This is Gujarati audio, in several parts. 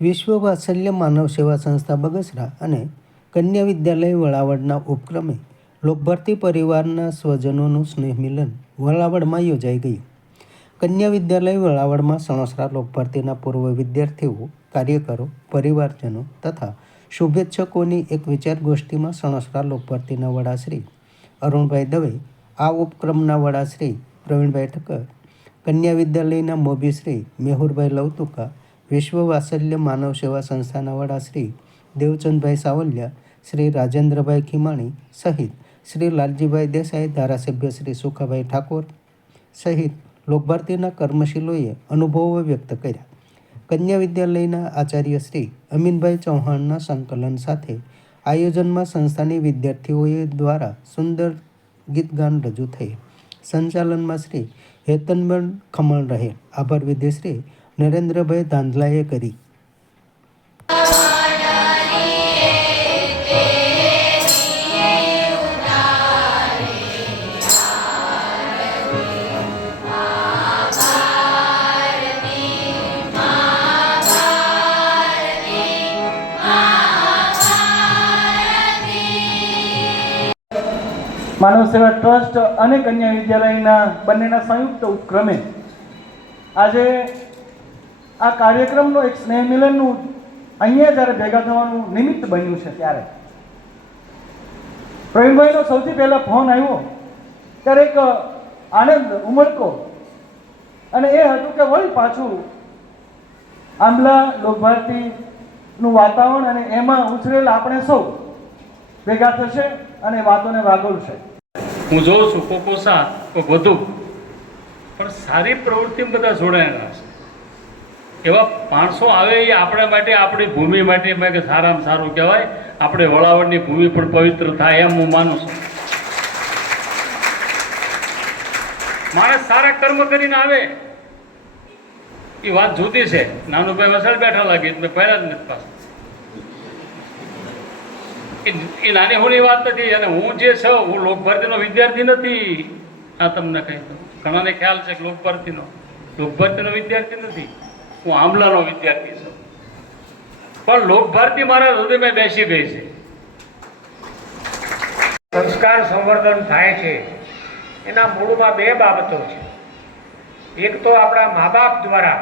વિશ્વ વાત્સલ્ય માનવ સેવા સંસ્થા બગસરા અને કન્યા વિદ્યાલય વળાવડના ઉપક્રમે લોકભરતી પરિવારના સ્વજનોનું સ્નેહ મિલન વળાવડમાં યોજાઈ ગયું. કન્યા વિદ્યાલય વળાવડમાં સણોસરા લોકભરતીના પૂર્વ વિદ્યાર્થીઓ, કાર્યકરો, પરિવારજનો તથા શુભેચ્છકોની એક વિચાર ગોષ્ઠીમાં સણોસરા લોકભરતીના વડાશ્રી અરુણભાઈ દવે, આ ઉપક્રમના વડાશ્રી પ્રવીણભાઈ ઠક્કર, કન્યા વિદ્યાલયના મોભીશ્રી મેહુરભાઈ લવતુકા, વિશ્વ વાત્સલ્ય માનવ સેવા સંસ્થાના વડા શ્રી દેવચંદભાઈ સાવલિયા, શ્રી રાજેન્દ્રભાઈ ખીમાણી સહિત શ્રી લાલજીભાઈ દેસાઈ, ધારાસભ્ય શ્રી સુખાભાઈ ઠાકોર સહિત લોકભારતીના કર્મશીલોએ અનુભવો વ્યક્ત કર્યા. કન્યા વિદ્યાલયના આચાર્ય શ્રી અમીનભાઈ ચૌહાણના સંકલન સાથે આયોજનમાં સંસ્થાની વિદ્યાર્થીઓએ દ્વારા સુંદર ગીતગાન રજૂ થયેલ. સંચાલનમાં શ્રી હેતનબેન ખમણ રહેલ. આભાર વિધિ શ્રી નરેન્દ્રભાઈ ધાંધલાએ કરી. માનવ સેવા ટ્રસ્ટ અને કન્યા વિદ્યાલયના બંનેના સંયુક્ત ઉપક્રમે આજે આ કાર્યક્રમનો એક સ્નેહ મિલનનું અહીંયા જ્યારે ભેગા થવાનું નિમિત્ત બન્યું છે, ત્યારે પ્રવીણભાઈનો સૌથી પહેલા ફોન આવ્યો ત્યારે એક આનંદ ઉમળકો, અને એ હતું કે વળી પાછું આંબલા લોકભારતીનું વાતાવરણ અને એમાં ઉછરેલા આપણે સૌ ભેગા થશે અને વાતોને વાગોળશે. હું જોઉં છું કોકોસા કોઈ બધું પણ સારી પ્રવૃત્તિમાં બધા જોડાયેલા છે. એવા માણસો આવે એ આપણા માટે, આપણી ભૂમિ માટે કે સારામાં સારું કહેવાય. આપણે વળાવડની ભૂમિ પણ પવિત્ર થાય એમ હું માનું છું. માણસ સારા કર્મ કરીને આવે એ વાત જુદી છે. નાનુભાઈ વસાડ બેઠા લાગી મેં પહેલા જ નથી પાછા. એ નાની હોની વાત નથી. અને હું જે છું, હું લોકભરતીનો વિદ્યાર્થી નથી. આ તમને કહી દઉં, ઘણાને ખ્યાલ છે કે લોકભરતીનો વિદ્યાર્થી નથી. હું આંબલાનો વિદ્યાર્થી છું. પણ લોકભરતી મારા હૃદયમાં બેસી ગઈ છે. સંસ્કાર સંવર્ધન થાય છે એના મૂળમાં બે બાબતો છે. એક તો આપણા મા બાપ દ્વારા,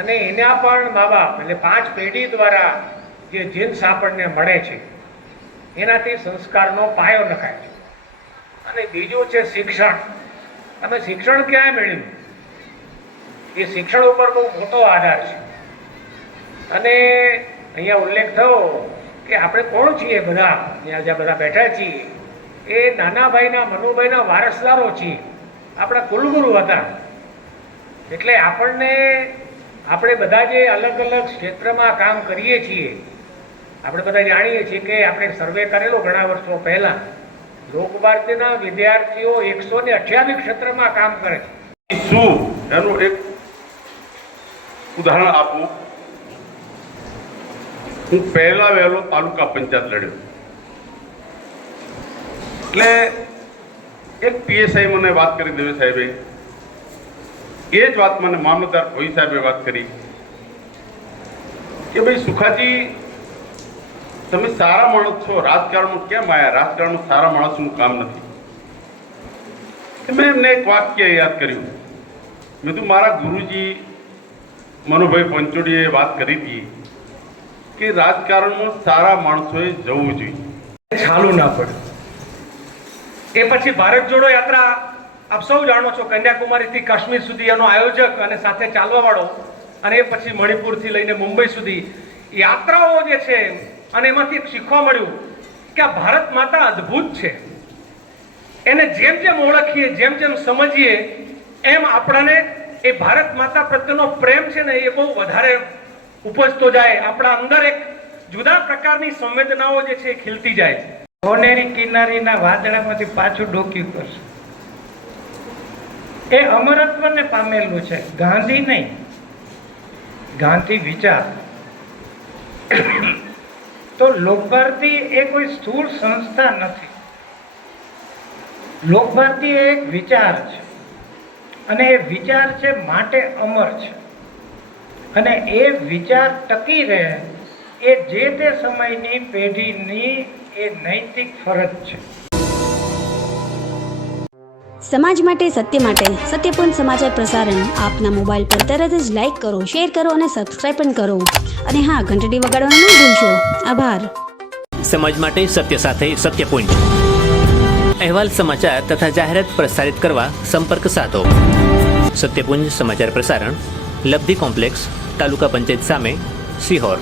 અને એના પણ મા બાપ એટલે 5 પેઢી દ્વારા જે જીન્સ આપણને મળે છે એનાથી સંસ્કારનો પાયો નખાય છે. અને બીજું છે શિક્ષણ. તમે શિક્ષણ ક્યાં મેળવ્યું? એ શિક્ષણ ઉપર બહુ મોટો આધાર છે. અને અહીંયા ઉલ્લેખ થયો કે આપણે કોણ છીએ બધા, જ્યાં બધા બેઠા છીએ એ નાના ભાઈના, મનુભાઈના વારસદારો છીએ. આપણા કુલગુરુ હતા. એટલે આપણે બધા જે અલગ અલગ ક્ષેત્રમાં કામ કરીએ છીએ, આપણે બધા જાણીએ છીએ કે આપણે સર્વે કરેલો ઘણા વર્ષો પહેલા, લોકભારતીના વિદ્યાર્થીઓ 128 ક્ષેત્રમાં કામ કરે છે. શું એનું એક ઉદાહરણ આપું. હું પહેલા વહેલો તાલુકા પંચાયત લડ્યો. એટલે એક પીએસઆઈ મને વાત કરી, દેવે સાહેબે એ જ વાત મને મામલતદાર ભોઈ સાહેબે વાત કરી કે ભાઈ સુખાજી, તમે સારા માણસ છો, રાજકારણમાં કેમ આવ્યા? રાજકારણમાં સારા માણસનું કામ નથી. મેં એમને એક વાક્ય યાદ કર્યું. મેં તો મારા ગુરુજી મનુભાઈ પંચોડીએ વાત કરી હતી કે રાજકારણમાં સારા માણસોએ જવું જોઈએ, ચાલુ ના પડે. એ પછી ભારત જોડો યાત્રા આપ સૌ જાણો છો, કન્યાકુમારીથી કાશ્મીર સુધી એનો આયોજક અને સાથે ચાલવા વાળો, અને એ પછી મણિપુરથી લઈને મુંબઈ સુધી યાત્રાઓ જે છે, અને એમાંથી શીખવા મળ્યું કે આ ભારત માતા અદ્ભુત છે. એને જેમ જેમ ઓળખીએ, જેમ જેમ સમજીએ, એમ આપણને એ ભારત માતા પ્રત્યેનો પ્રેમ છે ને એ બહુ વધારે ઉપજતો જાય. આપણા અંદર એક જુદા પ્રકારની સંવેદનાઓ જે છે એ ખીલતી જાય છે. સોનેરી કિનારીના વાદળામાંથી પાછું ડોક્યું કરશે. એ અમરત્વને પામેલું છે. ગાંધી નહીં, ગાંધી વિચાર. તો લોકભારતી એ કોઈ સ્થૂળ સંસ્થા નથી. લોકભારતી એ એક વિચાર છે, અને એ વિચાર છે માટે અમર છે. અને એ વિચાર ટકી રહે એ જે તે સમયની પેઢીની એ નૈતિક ફરજ છે. સમાજ માટે સત્ય માટે સત્યપૂર્ણ સમાચાર પ્રસારણ આપના મોબાઈલ પર તરત જ લાઈક કરો, શેર કરો અને સબસ્ક્રાઈબ પણ કરો. અને હા, ઘંટડી વગાડવાનું ન ભૂલશો. આભાર. સમાજ માટે સત્ય સાથે સત્યપૂર્ણ અહેવાલ, સમાચાર તથા જાહેરાત પ્રસારિત કરવા સંપર્ક સાધો. સત્યપુંજ સમાચાર પ્રસારણ, લબ્ધિ કોમ્પ્લેક્સ, તાલુકા પંચાયત સામે, સિહોર.